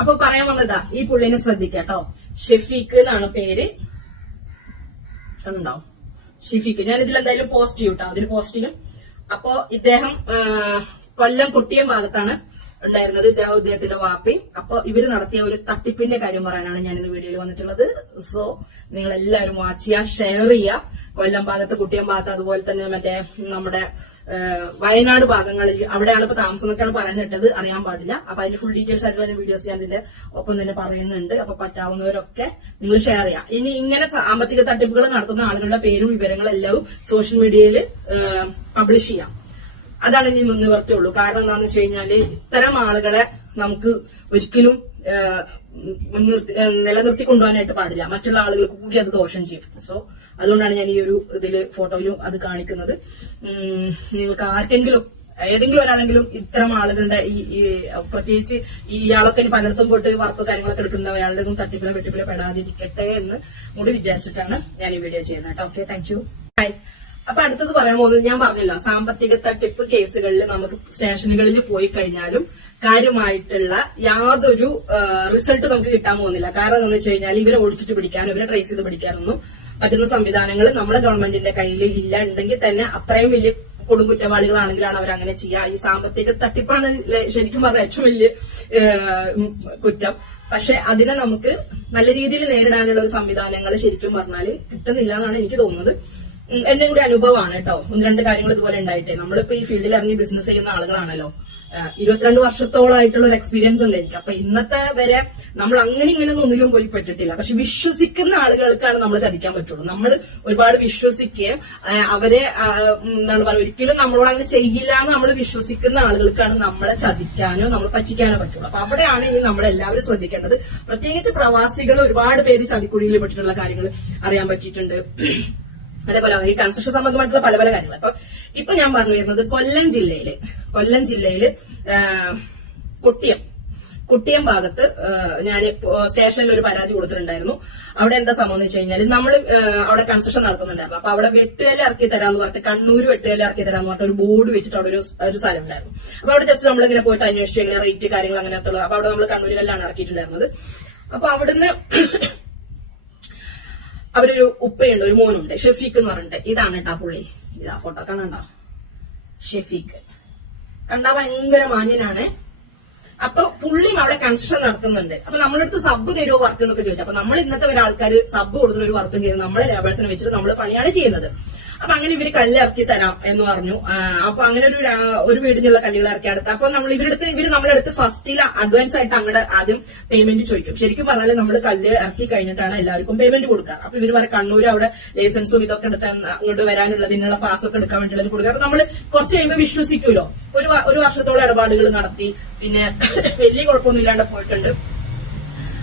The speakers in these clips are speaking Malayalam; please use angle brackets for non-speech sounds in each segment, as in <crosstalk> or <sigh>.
അപ്പൊ പറയാൻ വന്നതാ ഈ പുള്ളിനെ ശ്രദ്ധിക്കാട്ടോ ഷെഫീഖ് എന്നാണ് പേര്. ഉണ്ടാവും ഷെഫീഖ്. ഞാൻ ഇതിൽ എന്തായാലും പോസ്റ്റ് ചെയ്യൂട്ടോ അതിൽ പോസ്റ്റ് ചെയ്യും. അപ്പോ ഇദ്ദേഹം കൊല്ലം കുട്ടിയം ഭാഗത്താണ്. ഉണ്ടായിരുന്നത് ഇദ്ദേഹം ഇദ്ദേഹത്തിന്റെ വാപ്പയും. അപ്പൊ ഇവർ നടത്തിയ ഒരു തട്ടിപ്പിന്റെ കാര്യം പറയാനാണ് ഞാൻ ഇന്ന് വീഡിയോയിൽ വന്നിട്ടുള്ളത്. സോ നിങ്ങൾ എല്ലാവരും വാച്ച് ചെയ്യുക ഷെയർ ചെയ്യുക. കൊല്ലം ഭാഗത്ത് കുട്ടിയം ഭാഗത്ത് അതുപോലെ തന്നെ മറ്റേ നമ്മുടെ വയനാട് ഭാഗങ്ങളിൽ അവിടെയാണ് ഇപ്പൊ താമസം എന്നൊക്കെയാണ് പറയുന്നിട്ടത് അറിയാൻ പാടില്ല. അപ്പൊ അതിന്റെ ഫുൾ ഡീറ്റെയിൽസ് ആയിട്ട് വരുന്ന വീഡിയോസ് ഞാൻ ഇതിന്റെ ഒപ്പം തന്നെ പറയുന്നുണ്ട്. അപ്പൊ പറ്റാവുന്നവരൊക്കെ നിങ്ങൾ ഷെയർ ചെയ്യാം ഇനി ഇങ്ങനെ സാമ്പത്തിക തട്ടിപ്പുകൾ നടത്തുന്ന ആളുകളുടെ പേരും വിവരങ്ങളും എല്ലാം സോഷ്യൽ മീഡിയയിൽ പബ്ലിഷ് ചെയ്യാം. അതാണ് ഇനി നിവർത്തിയുള്ളൂ. കാരണം എന്താണെന്ന് വെച്ച് കഴിഞ്ഞാൽ ഇത്തരം ആളുകളെ നമുക്ക് ഒരിക്കലും മുൻനിർത്തി നിലനിർത്തി കൊണ്ടുപോകാനായിട്ട് പാടില്ല. മറ്റുള്ള ആളുകൾക്ക് കൂടി അത് ദോഷം ചെയ്യും. സോ അതുകൊണ്ടാണ് ഞാൻ ഈ ഒരു ഇതിൽ ഫോട്ടോയിലും അത് കാണിക്കുന്നത്. നിങ്ങൾക്ക് ആർക്കെങ്കിലും ഏതെങ്കിലും ഒരാളെങ്കിലും ഇത്തരം ആളുകളുടെ ഈ പ്രത്യേകിച്ച് ഈ ഇയാളൊക്കെ ഇനി പലയിടത്തും പോയിട്ട് വർക്ക് കാര്യങ്ങളൊക്കെ എടുക്കുന്ന അയാളുടെ ഒന്നും തട്ടിപ്പില വെട്ടിപ്പില പെടാതിരിക്കട്ടെ എന്ന് കൂടി വിചാരിച്ചിട്ടാണ് ഞാൻ ഈ വീഡിയോ ചെയ്യുന്നത് കേട്ടോ. ഓക്കെ താങ്ക് യു ഹായ് അപ്പൊ അടുത്തത് പറയാൻ പോകുന്നത് ഞാൻ പറഞ്ഞല്ലോ സാമ്പത്തിക തട്ടിപ്പ് കേസുകളിൽ നമുക്ക് സ്റ്റേഷനുകളിൽ പോയി കഴിഞ്ഞാലും കാര്യമായിട്ടുള്ള യാതൊരു റിസൾട്ട് നമുക്ക് കിട്ടാൻ പോകുന്നില്ല. കാരണം എന്താണെന്ന് വെച്ച് കഴിഞ്ഞാൽ ഇവരെ ഓടിച്ചിട്ട് പിടിക്കാനും ഇവരെ ട്രേസ് ചെയ്ത് പിടിക്കാനൊന്നും പറ്റുന്ന സംവിധാനങ്ങൾ നമ്മുടെ ഗവൺമെന്റിന്റെ കയ്യിൽ ഇല്ല ഉണ്ടെങ്കിൽ തന്നെ അത്രയും വലിയ കൊടുങ്കുറ്റവാളികളാണെങ്കിലാണ് അവർ അങ്ങനെ ചെയ്യുക ഈ സാമ്പത്തിക തട്ടിപ്പാണ് ശരിക്കും പറഞ്ഞ ഏറ്റവും വലിയ കുറ്റം. പക്ഷെ അതിനെ നമുക്ക് നല്ല രീതിയിൽ നേരിടാനുള്ള ഒരു സംവിധാനങ്ങൾ ശരിക്കും പറഞ്ഞാൽ കിട്ടുന്നില്ല എന്നാണ് എനിക്ക് തോന്നുന്നത്. എന്റെ കൂടി അനുഭവമാണ് കേട്ടോ ഒന്ന് രണ്ട് കാര്യങ്ങൾ ഇതുപോലെ ഉണ്ടായിട്ടെ. നമ്മളിപ്പോ ഈ ഫീൽഡിൽ ഇറങ്ങി ബിസിനസ് ചെയ്യുന്ന ആളുകളാണല്ലോ. ഇരുപത്തിരണ്ട് വർഷത്തോളായിട്ടുള്ള ഒരു എക്സ്പീരിയൻസ് ഉണ്ട് എനിക്ക്. അപ്പൊ ഇന്നത്തെ വരെ നമ്മൾ അങ്ങനെ ഇങ്ങനെ ഒന്നും ഒന്നിലും പോയി പെട്ടിട്ടില്ല. പക്ഷെ വിശ്വസിക്കുന്ന ആളുകൾക്കാണ് നമ്മൾ ചതിക്കാൻ പറ്റുള്ളൂ. നമ്മൾ ഒരുപാട് വിശ്വസിക്കുകയും അവരെ എന്താണ് പറയുക ഒരിക്കലും നമ്മളോട് അങ്ങനെ ചെയ്യില്ല എന്ന് നമ്മൾ വിശ്വസിക്കുന്ന ആളുകൾക്കാണ് നമ്മളെ ചതിക്കാനോ നമ്മൾ പറ്റിക്കാനോ പറ്റുള്ളൂ. അപ്പൊ അവിടെയാണ് ഇനി നമ്മൾ എല്ലാവരും ശ്രദ്ധിക്കേണ്ടത്. പ്രത്യേകിച്ച് പ്രവാസികൾ ഒരുപാട് പേര് ചതിക്കുഴിയിൽ പെട്ടിട്ടുള്ള കാര്യങ്ങൾ അറിയാൻ പറ്റിയിട്ടുണ്ട്. അതേപോലെ ഈ കൺസ്ട്രക്ഷൻ സംബന്ധമായിട്ടുള്ള പല പല കാര്യങ്ങൾ. അപ്പൊ ഇപ്പൊ ഞാൻ പറഞ്ഞു വരുന്നത് കൊല്ലം ജില്ലയിൽ കൊല്ലം ജില്ലയിൽ കുട്ടിയം. കുട്ടിയം ഭാഗത്ത് ഞാൻ സ്റ്റേഷനിൽ ഒരു പരാതി കൊടുത്തിട്ടുണ്ടായിരുന്നു. അവിടെ എന്താ സംഭവം വെച്ച് കഴിഞ്ഞാൽ നമ്മൾ അവിടെ കൺസ്ട്രക്ഷൻ നടത്തുന്നുണ്ടായിരുന്നു. അപ്പൊ അവിടെ വെട്ടുകല ഇറക്കി തരാന്ന് പറഞ്ഞിട്ട് കണ്ണൂര് വെട്ടുകല ഇറക്കി തരാന്ന് പറഞ്ഞിട്ട് ഒരു ബോർഡ് വെച്ചിട്ട് അവിടെ ഒരു ഒരു സ്ഥലം ഉണ്ടായിരുന്നു അപ്പൊ അവിടെ ജസ്റ്റ് നമ്മൾ ഇങ്ങനെ പോയിട്ട് അന്വേഷിച്ചു എങ്ങനെ റേറ്റ് കാര്യങ്ങൾ അങ്ങനെ ഉള്ളത് അപ്പൊ അവിടെ നമ്മൾ കണ്ണൂർ കല്ലാണ് ഇറക്കിയിട്ടുണ്ടായിരുന്നത്. അപ്പൊ അവിടുന്ന് അവരൊരു ഉപ്പയുണ്ട് ഒരു മോനുണ്ട് ഷെഫീഖ് എന്ന് പറഞ്ഞിട്ട്. ഇതാണ് കേട്ടാ പുള്ളി. ഇതാ ഫോട്ടോ കാണണ്ട ഷെഫീഖ്. കണ്ട ഭയങ്കര മാന്യനാണ്. അപ്പൊ പുള്ളിയും അവിടെ കൺസ്ട്രക്ഷൻ നടത്തുന്നുണ്ട്. അപ്പൊ നമ്മളടുത്ത് സബ് തരുമോ വർക്ക് എന്നൊക്കെ ചോദിച്ചു. അപ്പൊ നമ്മൾ ഇന്നത്തെ ഒരു ആൾക്കാർ സബ് കൊടുത്തിട്ട് ഒരു വർക്കും ചെയ്യുന്നത് നമ്മളെ ലേബേഴ്സിനെ വെച്ചിട്ട് നമ്മൾ പണിയാണ് ചെയ്യുന്നത്. അപ്പൊ അങ്ങനെ ഇവർ കല്ല് ഇറക്കി തരാം എന്ന് പറഞ്ഞു. അപ്പൊ അങ്ങനെ ഒരു ഒരു വീടിനുള്ള കല്ലുകൾ ഇറക്കി അടുത്ത്. അപ്പൊ നമ്മൾ ഇവരെടുത്ത് ഇവർ നമ്മളെടുത്ത് ഫസ്റ്റിൽ അഡ്വാൻസ് ആയിട്ട് അങ്ങോട്ട് ആദ്യം പേയ്മെന്റ് ചോദിക്കും. ശരിക്കും പറഞ്ഞാൽ നമ്മൾ കല്ല് ഇറക്കി കഴിഞ്ഞിട്ടാണ് എല്ലാവർക്കും പേയ്മെന്റ് കൊടുക്കുക അപ്പൊ ഇവർ പറയും കണ്ണൂർ അവിടെ ലൈസൻസും ഇതൊക്കെ എടുത്ത് അങ്ങോട്ട് വരാനുള്ളതിനുള്ള പാസ്സൊക്കെ എടുക്കാൻ വേണ്ടിയുള്ളത് കൊടുക്കുക അപ്പൊ നമ്മൾ കുറച്ച് കഴിയുമ്പോൾ വിശ്വസിക്കുമല്ലോ ഒരു ഒരു വർഷത്തോളം ഇടപാടുകൾ നടത്തി. പിന്നെ <coughs> വലിയ കുഴപ്പമൊന്നും ഇല്ലാണ്ട് പോയിട്ടുണ്ട്.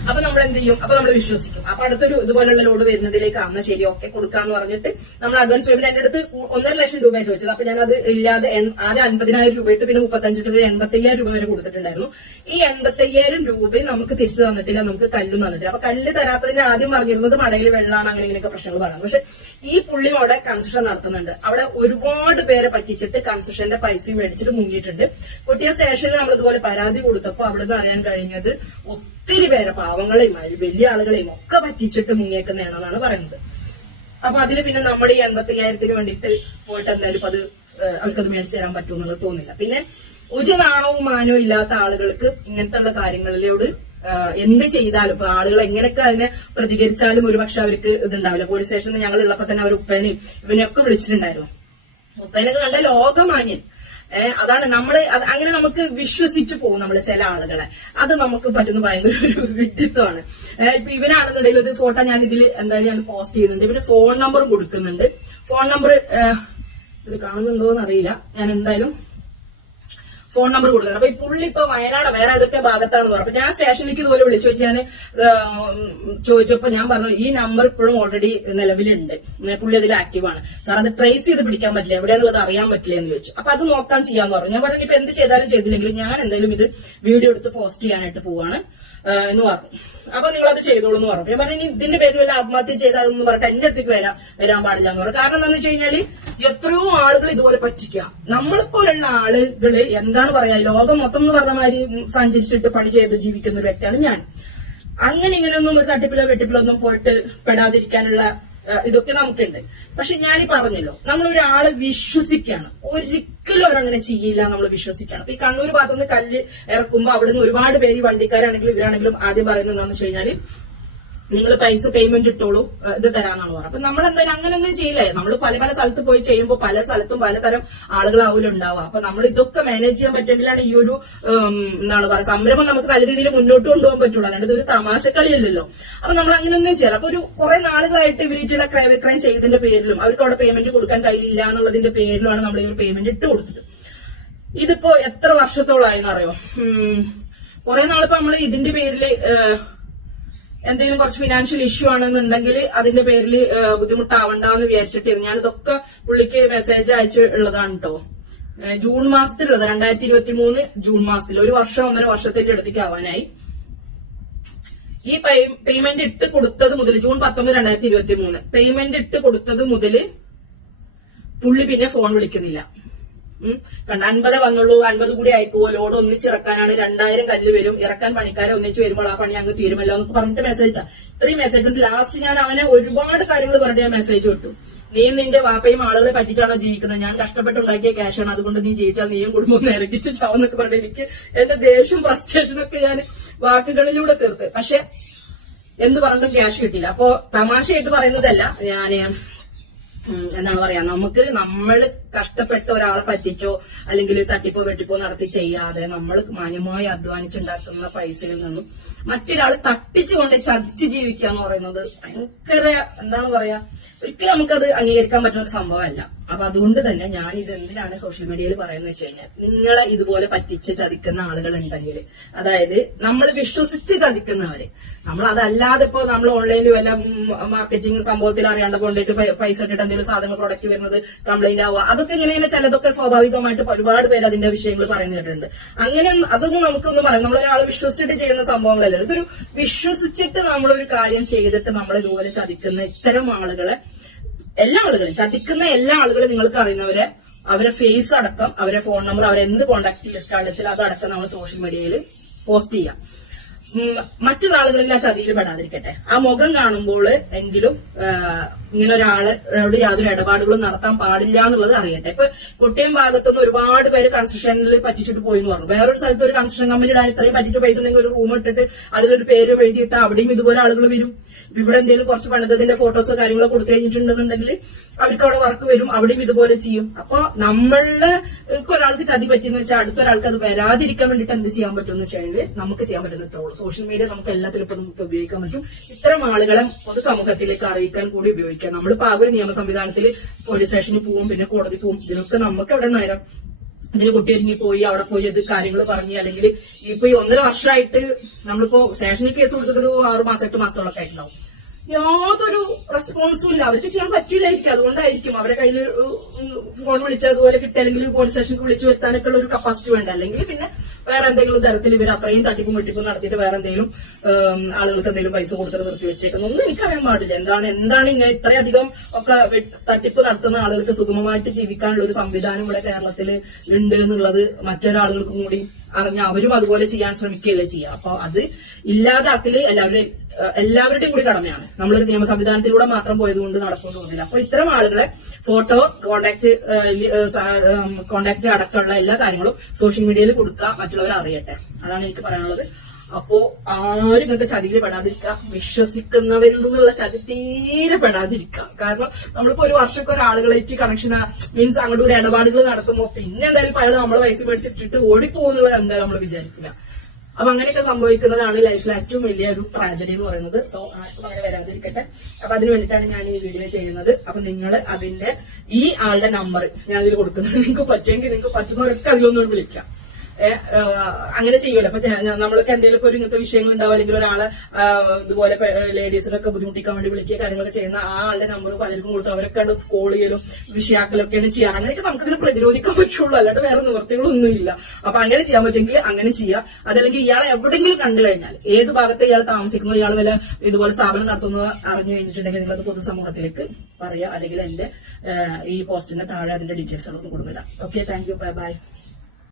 അപ്പൊ നമ്മൾ എന്ത് ചെയ്യും? അപ്പൊ നമ്മൾ വിശ്വസിക്കും. അപ്പൊ അടുത്തൊരു ഇതുപോലുള്ള ലോഡ് വരുന്നതിലേക്ക് അന്ന് ശരി ഓക്കെ കൊടുക്കാന്ന് പറഞ്ഞിട്ട് നമ്മൾ അഡ്വാൻസ് പേയ്മെന്റ് എന്റെ അടുത്ത് ഒന്നര ലക്ഷം രൂപ ചോദിച്ചത്. അപ്പൊ ഞാൻ അത് ഇല്ലാതെ ആദ്യം അൻപതിനായിരം രൂപ ഇട്ട് പിന്നെ മുപ്പത്തഞ്ച് രൂപ എൺപത്തയ്യായിരം രൂപ വരെ കൊടുത്തിട്ടുണ്ടായിരുന്നു. ഈ എൺപത്തയ്യായിരം രൂപ നമുക്ക് തിരിച്ചു തന്നിട്ടില്ല നമുക്ക് കല്ലും തന്നിട്ടില്ല. അപ്പൊ കല്ല് തരാത്തതിന് ആദ്യം പറഞ്ഞിരുന്നത് മടയിൽ വെള്ളമാണ് അങ്ങനെ ഇങ്ങനെയൊക്കെ പ്രശ്നങ്ങൾ പറയുന്നത്. പക്ഷെ ഈ പുള്ളി അവിടെ കൺസ്ട്രക്ഷൻ നടത്തുന്നുണ്ട്. അവിടെ ഒരുപാട് പേരെ പറ്റിച്ചിട്ട് കൺസ്ട്രക്ഷന്റെ പൈസയും മേടിച്ചിട്ട് മുങ്ങിയിട്ടുണ്ട്. കുട്ടിയ സ്റ്റേഷനിൽ നമ്മൾ ഇതുപോലെ പരാതി കൊടുത്തപ്പോൾ അവിടെ നിന്ന് അറിയാൻ കഴിഞ്ഞത് ഒത്തിരി പേരെ പാവങ്ങളെയും അതിൽ വലിയ ആളുകളെയും ഒക്കെ പറ്റിച്ചിട്ട് മുങ്ങിയേക്കുന്നതാണെന്നാണ് പറയുന്നത്. അപ്പൊ അതിൽ പിന്നെ നമ്മുടെ ഈ എൺപത്തി അയ്യായിരത്തിന് വേണ്ടിയിട്ട് പോയിട്ട് എന്തായാലും അത് അവർക്കത് മേടിച്ചു തരാൻ പറ്റുമെന്നുള്ളത് തോന്നില്ല പിന്നെ ഒരു നാണവും മാനവും ഇല്ലാത്ത ആളുകൾക്ക് ഇങ്ങനത്തെ കാര്യങ്ങളിലോട് എന്ത് ചെയ്താലും ഇപ്പൊ ആളുകൾ എങ്ങനെയൊക്കെ അതിനെ പ്രതികരിച്ചാലും ഒരുപക്ഷെ അവർക്ക് ഇതുണ്ടാവില്ല. പോലീസ് സ്റ്റേഷനിൽ ഞങ്ങൾ ഉള്ളപ്പോ തന്നെ അവർ ഉപ്പേനെയും ഇവനെയൊക്കെ വിളിച്ചിട്ടുണ്ടായിരുന്നു. ഉപ്പേനൊക്കെ കണ്ട ലോകമാന്യൻ അതാണ് നമ്മൾ അങ്ങനെ നമുക്ക് വിശ്വസിച്ചു പോകും നമ്മൾ ചില ആളുകളെ. അത് നമുക്ക് പറ്റുന്ന ഭയങ്കര ഒരു വ്യക്തിത്വമാണ്. ഇപ്പൊ ഇവനാണെന്നുണ്ടെങ്കിൽ ഒരു ഫോട്ടോ ഞാൻ ഇതിൽ എന്തായാലും ഞാൻ പോസ്റ്റ് ചെയ്യുന്നുണ്ട്. ഇവർ ഫോൺ നമ്പർ കൊടുക്കുന്നുണ്ട്. ഫോൺ നമ്പർ ഇത് കാണുന്നുണ്ടോ എന്നറിയില്ല ഞാൻ എന്തായാലും ഫോൺ നമ്പർ കൊടുക്കുന്നത്. അപ്പൊ ഈ പുള്ളി ഇപ്പൊ വയനാട് വേറെ ഏതൊക്കെ ഭാഗത്താണെന്ന് പറഞ്ഞു അപ്പൊ ഞാൻ സ്റ്റേഷനിലേക്ക് ഇതുപോലെ വിളിച്ചു ഞാൻ ചോദിച്ചപ്പോ ഞാൻ പറഞ്ഞു ഈ നമ്പർ ഇപ്പോഴും ഓൾറെഡി നിലവിലുണ്ട്. പുള്ളി അതിൽ ആക്റ്റീവ് ആണ്. സാർ അത് ട്രേസ് ചെയ്ത് പിടിക്കാൻ പറ്റില്ല. എവിടെയാണെന്നുള്ളത് അറിയാൻ പറ്റില്ല എന്ന് ചോദിച്ചു. അപ്പൊ അത് നോക്കാൻ ചെയ്യാന്ന് പറഞ്ഞു. ഞാൻ പറഞ്ഞു ഇപ്പൊ എന്ത് ചെയ്താലും ചെയ്തില്ലെങ്കിലും ഞാൻ എന്തായാലും ഇത് വീഡിയോ എടുത്ത് പോസ്റ്റ് ചെയ്യാനായിട്ട് പോവാണ്. എന്ന് പറഞ്ഞു. അപ്പൊ നിങ്ങൾ അത് ചെയ്തോളൂ എന്ന് പറഞ്ഞു. ഞാൻ പറഞ്ഞു ഇതിന്റെ പേര് വല്ല ആത്മഹത്യ ചെയ്താൽ അതൊന്നും പറഞ്ഞിട്ട് എന്റെ അടുത്തേക്ക് വരാൻ വരാൻ പാടില്ല എന്ന് പറഞ്ഞു. കാരണം എന്താണെന്ന് വെച്ച് കഴിഞ്ഞാൽ എത്രയോ ആളുകൾ ഇതുപോലെ പറ്റിക്കുക. നമ്മളെപ്പോലുള്ള ആളുകൾ എന്താ എന്താണ് പറയാ ലോകം മൊത്തം എന്ന് പറഞ്ഞ മാതിരി സഞ്ചരിച്ചിട്ട് പണി ചെയ്ത് ജീവിക്കുന്ന ഒരു വ്യക്തിയാണ് ഞാൻ. അങ്ങനെ ഇങ്ങനെയൊന്നും ഒരു തട്ടിപ്പിലോ വെട്ടിപ്പിലോ ഒന്നും പോയിട്ട് പെടാതിരിക്കാനുള്ള ഇതൊക്കെ നമുക്കുണ്ട്. പക്ഷെ ഞാൻ പറഞ്ഞല്ലോ നമ്മൾ ഒരാളെ വിശ്വസിക്കാണ്. ഒരിക്കലും അവരങ്ങനെ ചെയ്യില്ല നമ്മൾ വിശ്വസിക്കണം. അപ്പൊ ഈ കണ്ണൂർ ഭാഗത്തുനിന്ന് കല്ല് ഇറക്കുമ്പോൾ അവിടുന്ന് ഒരുപാട് പേര് വണ്ടിക്കാരാണെങ്കിലും ഇവരാണെങ്കിലും ആദ്യം പറയുന്നത് എന്താണെന്ന് വെച്ച് കഴിഞ്ഞാൽ നിങ്ങൾ പൈസ പേയ്മെന്റ് ഇട്ടോളൂ. ഇത് തരാന്നാണ് പറഞ്ഞത്. അപ്പൊ നമ്മൾ എന്തായാലും അങ്ങനെ ഒന്നും ചെയ്യില്ലേ? നമ്മൾ പല പല സ്ഥലത്ത് പോയി ചെയ്യുമ്പോൾ പല സ്ഥലത്തും പലതരം ആളുകളാവില്ല ഉണ്ടാവുക. അപ്പൊ നമ്മൾ ഇതൊക്കെ മാനേജ് ചെയ്യാൻ പറ്റുമെങ്കിലാണ് ഈ ഒരു എന്താണ് പറയുക സംരംഭം നമുക്ക് നല്ല രീതിയിൽ മുന്നോട്ട് കൊണ്ടുപോകാൻ പറ്റുള്ളൂ. അല്ലാണ്ട് ഇതൊരു തമാശക്കളിയല്ലല്ലോ. അപ്പൊ നമ്മൾ അങ്ങനെയൊന്നും ചെയ്യാം അപ്പൊ ഒരു കുറെ നാളുകളായിട്ട് ഇവരീറ്റുള്ള ക്രയവിക്രയം ചെയ്തതിന്റെ പേരിലും അവർക്ക് അവിടെ പേയ്മെന്റ് കൊടുക്കാൻ കഴിയില്ല എന്നുള്ളതിന്റെ പേരിലുമാണ് നമ്മൾ ഈ ഒരു പേയ്മെന്റ് ഇട്ട് കൊടുത്തത്. ഇതിപ്പോ എത്ര വർഷത്തോളായി എന്നറിയോ? കുറെ നാളിപ്പോ നമ്മൾ ഇതിന്റെ പേരിൽ എന്തെങ്കിലും കുറച്ച് ഫിനാൻഷ്യൽ ഇഷ്യൂ ആണെന്നുണ്ടെങ്കിൽ അതിന്റെ പേരിൽ ബുദ്ധിമുട്ടാവണ്ടെന്ന് വിചാരിച്ചിട്ടിരുന്നു ഞാൻ ഇതൊക്കെ പുള്ളിക്ക് മെസ്സേജ് അയച്ച് ഉള്ളതാണ് കേട്ടോ ജൂൺ മാസത്തിലുള്ളത് രണ്ടായിരത്തി ഇരുപത്തി മൂന്ന് ജൂൺ മാസത്തിൽ. ഒരു വർഷം ഒന്നര വർഷത്തിന്റെ അടുത്തേക്ക് ആവാനായി. ഈ പേയ്മെന്റ് ഇട്ട് കൊടുത്തത് മുതൽ ജൂൺ പത്തൊമ്പത് രണ്ടായിരത്തി ഇരുപത്തി മൂന്ന് പേയ്മെന്റ് ഇട്ട് കൊടുത്തത് മുതൽ പുള്ളി പിന്നെ ഫോൺ വിളിക്കുന്നില്ല. കണ്ട അൻപത് വന്നുള്ളൂ അൻപത് കൂടി ആയിക്കോ ലോഡ് ഒന്നിച്ചിറക്കാനാണ് രണ്ടായിരം കല്ല് വരും. ഇറക്കാൻ പണിക്കാരെ ഒന്നിച്ച് വരുമ്പോൾ ആ പണി അങ്ങ് തീരുമല്ലോ എന്നൊക്കെ പറഞ്ഞിട്ട് മെസ്സേജ് ഇട്ടാ ഇത്രയും മെസ്സേജ് ലാസ്റ്റ് ഞാൻ അവനെ ഒരുപാട് കാര്യങ്ങൾ പറഞ്ഞിട്ട് ഞാൻ മെസ്സേജ് വിട്ടു നീ നിന്റെ വാപ്പയും ആളുകളെ പറ്റിച്ചാണോ ജീവിക്കുന്നത്? ഞാൻ കഷ്ടപ്പെട്ടുണ്ടാക്കിയ ക്യാഷാണ് അതുകൊണ്ട് നീ ജീവിച്ചാൽ നീയും കുടുംബം നിരകിച്ച് ചാവെന്നൊക്കെ പറഞ്ഞിട്ട് എനിക്ക് എന്റെ ദേഷ്യവും ഫ്രസ്ട്രേഷനും ഒക്കെ ഞാൻ വാക്കുകളിലൂടെ തീർത്ത്. പക്ഷെ എന്ത് പറഞ്ഞിട്ടും ക്യാഷ് കിട്ടിയില്ല. അപ്പോ തമാശയായിട്ട് പറയുന്നതല്ല. ഉം, എന്താണ് പറയാ നമുക്ക് നമ്മൾ കഷ്ടപ്പെട്ട ഒരാളെ പറ്റിച്ചോ അല്ലെങ്കിൽ തട്ടിപ്പോ വെട്ടിപ്പോ നടത്തി ചെയ്യാതെ നമ്മൾ മാന്യമായി അധ്വാനിച്ചുണ്ടാക്കുന്ന പൈസയിൽ നിന്നും മറ്റൊരാൾ തട്ടിച്ചുകൊണ്ട് ചതിച്ച് ജീവിക്കുക എന്ന് പറയുന്നത് ഭയങ്കര എന്താണ് പറയാ ഒരിക്കലും നമുക്കത് അംഗീകരിക്കാൻ പറ്റുന്ന ഒരു സംഭവമല്ല. അപ്പൊ അതുകൊണ്ട് തന്നെ ഞാൻ ഇത് എന്തിനാണ് സോഷ്യൽ മീഡിയയിൽ പറയുന്നത് വെച്ച് കഴിഞ്ഞാൽ നിങ്ങളെ ഇതുപോലെ പറ്റിച്ച് ചതിക്കുന്ന ആളുകൾ ഉണ്ടെങ്കിൽ അതായത് നമ്മൾ വിശ്വസിച്ച് ചതിക്കുന്നവര്. നമ്മൾ അതല്ലാതെ ഇപ്പോ നമ്മൾ ഓൺലൈനിൽ വല്ല മാർക്കറ്റിംഗ് സംഭവത്തിൽ അറിയാണ്ട് കൊണ്ടിട്ട് പൈസ ഇട്ടിട്ട് എന്തെങ്കിലും സാധനങ്ങൾ പ്രൊഡക്റ്റ് വരുന്നത് കംപ്ലൈന്റ് ആവുക. അതൊക്കെ ഇങ്ങനെ ചിലതൊക്കെ സ്വാഭാവികമായിട്ട് ഒരുപാട് പേര് അതിന്റെ വിഷയങ്ങൾ പറഞ്ഞു കേട്ടിട്ടുണ്ട് അങ്ങനെ അതൊന്നും നമുക്കൊന്നും പറയാം നമ്മളൊരാൾ വിശ്വസിച്ചിട്ട് ചെയ്യുന്ന സംഭവങ്ങളല്ല. ഇതൊരു വിശ്വസിച്ചിട്ട് നമ്മളൊരു കാര്യം ചെയ്തിട്ട് നമ്മളെ ഇതുപോലെ ചതിക്കുന്ന ഇത്തരം ആളുകളെ എല്ലാ ആളുകളും ചതിക്കുന്ന എല്ലാ ആളുകളും നിങ്ങൾക്ക് അറിയുന്നവരെ അവരെ ഫേസ് അടക്കം അവരെ ഫോൺ നമ്പർ അവരെ എന്ത് കോൺടാക്ട് ലിസ്റ്റ് അടച്ചാൽ അതടക്കം നമ്മൾ സോഷ്യൽ മീഡിയയിൽ പോസ്റ്റ് ചെയ്യാം. മറ്റുള്ള ആളുകളിൽ ആ ചതിയിൽ പെടാതിരിക്കട്ടെ. ആ മുഖം കാണുമ്പോൾ എങ്കിലും ഇങ്ങനെ ഒരാളോട് യാതൊരു ഇടപാടുകളും നടത്താൻ പാടില്ല എന്നുള്ളത് അറിയട്ടെ. ഇപ്പൊ കുട്ടിയും ഭാഗത്തുനിന്ന് ഒരുപാട് പേര് കൺസ്ട്രക്ഷനിൽ പറ്റിച്ചിട്ട് പോയി എന്ന് പറഞ്ഞു. വേറൊരു സ്ഥലത്ത് ഒരു കൺസ്ട്രക്ഷൻ കമ്പനിയുടെ ഇത്രയും പറ്റിച്ച പൈസ ഉണ്ടെങ്കിൽ ഒരു റൂം ഇട്ടിട്ട് അതിലൊരു പേര് എഴുതിയിട്ട് അവിടെയും ഇതുപോലെ ആളുകൾ വരും. ഇവിടെ എന്തെങ്കിലും കുറച്ച് പണിതത്തിന്റെ ഫോട്ടോസോ കാര്യങ്ങളോ കൊടുത്തു കഴിഞ്ഞിട്ടുണ്ടെന്നുണ്ടെങ്കിൽ അവർക്ക് അവിടെ വർക്ക് വരും അവിടെയും ഇതുപോലെ ചെയ്യും. അപ്പൊ ഇപ്പൊ ഒരാൾക്ക് ചതി പറ്റിയെന്ന് വെച്ചാൽ അടുത്തൊരാൾക്ക് അത് വരാതിരിക്കാൻ വേണ്ടിയിട്ട് എന്ത് ചെയ്യാൻ പറ്റുമെന്ന് വെച്ചാൽ നമുക്ക് ചെയ്യാൻ പറ്റുന്നത്രയുള്ളൂ സോഷ്യൽ മീഡിയ നമുക്ക് എല്ലാത്തിലും ഇപ്പൊ നമുക്ക് ഉപയോഗിക്കാൻ പറ്റും. ഇത്തരം ആളുകളെ പൊതുസമൂഹത്തിലേക്ക് അറിയിക്കാൻ കൂടി ഉപയോഗിക്കാം. നമ്മളിപ്പോ ആ ഒരു നിയമ സംവിധാനത്തിൽ പോലീസ് സ്റ്റേഷനിൽ പോവും പിന്നെ കോടതി പോവും. ഇതിനൊക്കെ നമുക്ക് അവിടെ നേരം ഇതിന് കുട്ടി ഒരുങ്ങി പോയി അവിടെ പോയി അത് കാര്യങ്ങൾ പറഞ്ഞു അല്ലെങ്കിൽ ഇപ്പൊ ഈ ഒന്നര വർഷമായിട്ട് നമ്മളിപ്പോ സ്റ്റേഷനിൽ കേസ് കൊടുത്തിട്ടൊരു ആറു മാസം എട്ട് മാസത്തോളൊക്കെ ആയിട്ടുണ്ടാവും. യാതൊരു റെസ്പോൺസും ഇല്ല. അവർക്ക് ചെയ്യാൻ പറ്റില്ലായിരിക്കും. അതുകൊണ്ടായിരിക്കും അവരെ കയ്യിൽ ഫോൺ വിളിച്ച് അതുപോലെ കിട്ടിയ അല്ലെങ്കിൽ പോലീസ് സ്റ്റേഷനിൽ വിളിച്ചു വരുത്താനൊക്കെ ഉള്ള ഒരു കപ്പാസിറ്റി വേണ്ട? അല്ലെങ്കിൽ പിന്നെ വേറെ എന്തെങ്കിലും തരത്തിൽ ഇവർ അത്രയും തട്ടിപ്പും വെട്ടിപ്പും നടത്തിയിട്ട് വേറെ എന്തെങ്കിലും ആളുകൾക്ക് എന്തെങ്കിലും പൈസ കൊടുത്തിട്ട് നിർത്തി വെച്ചേക്കുന്നു ഒന്നും എനിക്കറിയാൻ പാടില്ല. എന്താണ് എന്താണ് ഇങ്ങനെ ഇത്രയധികം ഒക്കെ തട്ടിപ്പ് നടത്തുന്ന ആളുകൾക്ക് സുഗമമായിട്ട് ജീവിക്കാനുള്ള ഒരു സംവിധാനം ഇവിടെ കേരളത്തിൽ ഉണ്ട് എന്നുള്ളത് മറ്റൊരാളുകൾക്കും കൂടി അറിഞ്ഞ അവരും അതുപോലെ ചെയ്യാൻ ശ്രമിക്കുകയല്ലേ ചെയ്യുക. അപ്പൊ അത് ഇല്ലാതാക്കൽ എല്ലാവരുടെയും ഏഹ് എല്ലാവരുടെയും കൂടി കടമയാണ്. നമ്മളൊരു നിയമ സംവിധാനത്തിലൂടെ മാത്രം പോയതുകൊണ്ട് നടക്കുമെന്ന് തോന്നുന്നില്ല. അപ്പൊ ഇത്തരം ആളുകളെ ഫോട്ടോ കോണ്ടാക്ട് കോണ്ടാക്ട് അടക്കമുള്ള എല്ലാ കാര്യങ്ങളും സോഷ്യൽ മീഡിയയിൽ കൊടുക്കുക മറ്റുള്ളവർ അറിയട്ടെ അതാണ് എനിക്ക് പറയാനുള്ളത്. അപ്പോ ആരും ഇങ്ങനത്തെ ചതിയിൽ പെടാതിരിക്കുക വിശ്വസിക്കുന്നവരിൽ നിന്നുള്ള ചതി തീരെ പെടാതിരിക്കുക. കാരണം നമ്മളിപ്പോ ഒരു വർഷമൊക്കെ ഒരാളുകളായിട്ട് കണക്ഷൻ മീൻസ് അങ്ങോട്ട് കൂടി ഇടപാടുകൾ നടത്തുമ്പോ പിന്നെ എന്തായാലും പല നമ്മളെ പൈസ മേടിച്ചിട്ടിട്ട് ഓടിപ്പോകുന്നുള്ളത് എന്തായാലും നമ്മൾ വിചാരിക്കില്ല. അപ്പൊ അങ്ങനെയൊക്കെ സംഭവിക്കുന്നതാണ് ലൈഫിൽ ഏറ്റവും വലിയ ഒരു ട്രാജഡി എന്ന് പറയുന്നത്. സോ ആർക്കും അങ്ങനെ വരാതിരിക്കട്ടെ. അപ്പൊ അതിന് വേണ്ടിയിട്ടാണ് ഞാൻ ഈ വീഡിയോ ചെയ്യുന്നത്. അപ്പൊ നിങ്ങൾ അതിന്റെ ഈ ആളുടെ നമ്പർ ഞാൻ അതിൽ കൊടുക്കുന്നത്. നിങ്ങൾക്ക് പറ്റുമെങ്കിൽ നിങ്ങൾക്ക് പറ്റുന്നവരൊക്കെ അതിലൊന്നും വിളിക്കാം. അങ്ങനെ ചെയ്യുമല്ലോ. അപ്പൊ നമ്മളൊക്കെ എന്തെങ്കിലും ഒരു ഇങ്ങനത്തെ വിഷയങ്ങൾ ഉണ്ടാവും അല്ലെങ്കിൽ ഒരാളെ ഇതുപോലെ ലേഡീസിനൊക്കെ ബുദ്ധിമുട്ടിക്കാൻ വേണ്ടി വിളിക്കുക കാര്യങ്ങളൊക്കെ ചെയ്യുന്ന ആ ആളുടെ നമ്പർ പലർക്കും കൊടുത്തു അവരൊക്കെ കോൾ ചെയ്യലും വിഷയാക്കലൊക്കെയാണ് ചെയ്യുക. അങ്ങനെയൊക്കെ നമുക്ക് ഇതിനെ പ്രതിരോധിക്കാൻ പറ്റുള്ളൂ. അല്ലാണ്ട് വേറെ നിവൃത്തികളൊന്നുമില്ല. അപ്പൊ അങ്ങനെ ചെയ്യാൻ പറ്റുമെങ്കിൽ അങ്ങനെ ചെയ്യുക. അതല്ലെങ്കിൽ ഇയാളെ എവിടെയെങ്കിലും കണ്ടു കഴിഞ്ഞാൽ ഏത് ഭാഗത്ത് ഇയാൾ താമസിക്കുന്നു ഇയാൾ വല്ല ഇതുപോലെ സ്ഥാപനം നടത്തുന്നത് അറിഞ്ഞു കഴിഞ്ഞിട്ടുണ്ടെങ്കിൽ നിങ്ങളത് പൊതുസമൂഹത്തിലേക്ക് പറയുക അല്ലെങ്കിൽ എന്റെ ഈ പോസ്റ്റിന്റെ താഴെ അതിന്റെ ഡീറ്റെയിൽസ് ഒന്ന് കൊടുക്കില്ല okay thank you bye bye